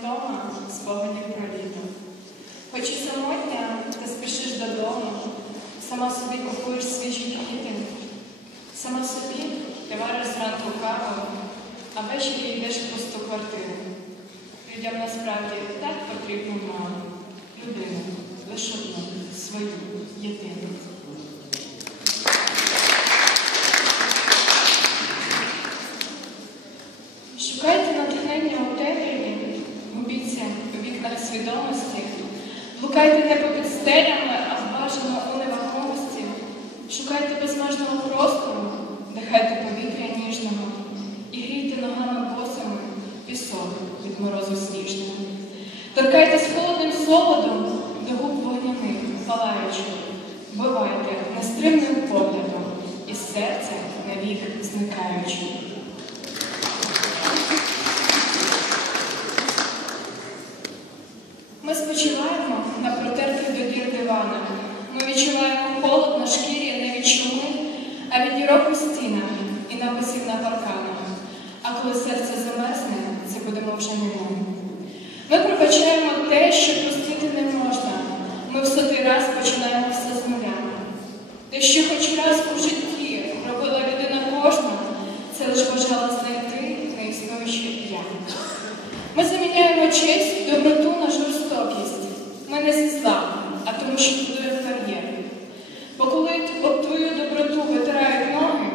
втома спогадів про літо. Хоч і самотня, ти спішиш додому, сама собі купуєш свіжі квіти, сама собі ти вариш зранку каву, а ввечері йдеш в пусту квартиру. Людям насправді так потрібно мало. Людину, лише одну, свою, єдину. Шукайте натхнення у губіться вікнах свідомості, блукайте не попід стелями, а бажано у невагомості, шукайте безмежного простору, дихайте повітря ніжного і грійте ногами босами пісок від морозу сніжного. Торкайтесь холодним солодом до губ вогняних, палаючи, вбивайте нестримним поглядом із серця навік зникаючи. Ми спочиваємо на протертих до дір диванах. Ми відчуваємо холод на шкірі не від чуми, а від дірок у стінах і написів на парканах. А коли серце замерзне, це будемо вже не ми. Пробачаємо те, що простити не можна. Ми в сотий раз починаємо все з нуля. Те, що хоч раз у житті робила людина кожна, це лише бажала знайти неіснуюче я. Ми заміняємо честь, доброту на жорстокість. Ми не зла, а тому, що будує кар'єр. Бо коли об твою доброту витирають ноги,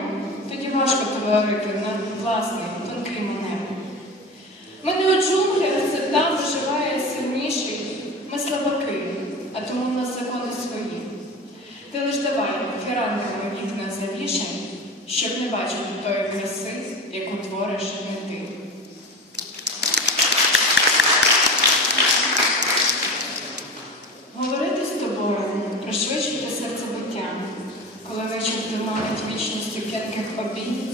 тоді важко творити на власний тонкий манер. Ми не у джунглях, це там виживає сильніший. Ми слабаки, а тому в нас закони свої. Ти лиш давай фіранками вікна завішай, щоб не бачити тої краси, яку твориш не ти. Говорити з тобою, пришвидшити серцебиття, коли вечір туманить вічністю п'янких обід.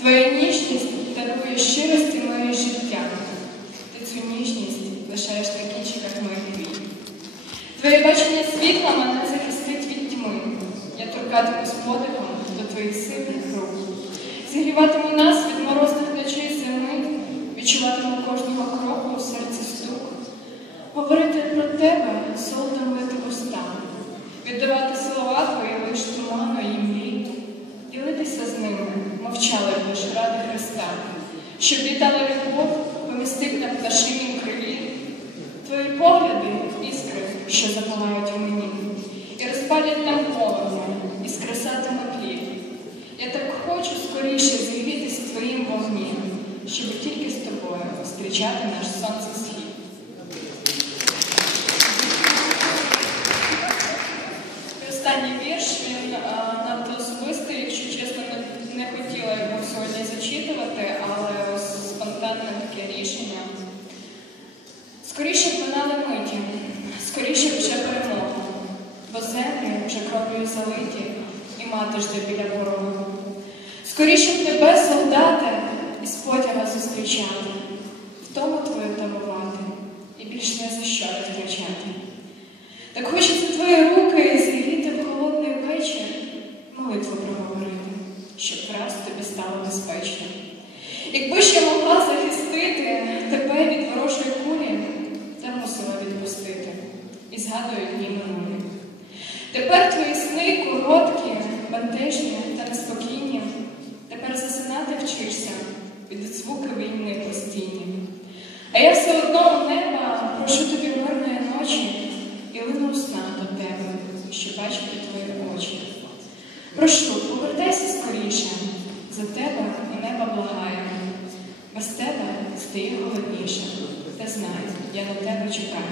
Твоя ніжність дарує щирості моє життя. Ти цю ніжність лишаєш на кінчиках моїх квіт. Твоє бачення світла мене захистить від тьми. Я торкатимусь подихом до твоїх сильних рук. Зігріватиму нас від морозних ночей зими, відчуватиму кожного кроку у серці стук. Говорити про тебе солодом лити уста, віддавати слова твої лиш туману і мрій, ділитися з ними, мовчали лиш ради Христа, щоб вітала любов, помістив на пташинім крилі, твої погляди іскри, що запалають у мені, і розпалять нам полум'я, і скресатиме плід. Я так хочу скоріше зігрітись в твоїм вогні, щоб тільки з тобою зустрічати наш сонце схід. І Останній вірш він а, надто особистий, якщо чесно, не, не хотіла його сьогодні зачитувати, але ось спонтанне таке рішення. Скоріше б минали миті, скоріше б вже перемога, бо землі вже кров'ю залиті, і мати жде біля порогу. Скоріше б тебе, солдати, із потяга зустрічати, втому твою тамувати, і більш не за що втрачати. Так хочеться молитву проговорити, щоб враз тобі стало безпечно. Якби ще могла захистити тебе від ворожої кулі, та мусила відпустити і згадую дні минулі. Тепер твої сни короткі, бентежні та неспокійні. Тепер засинати вчишся від звуки війни постійні. А я все одно у неба прошу тобі мирної ночі і лину сна до тебе, щоб бачити твої очі. Прошу, повертайся скоріше, за тебе у неба благаю. Без тебе стає голодніше, та знай, я на тебе чекаю.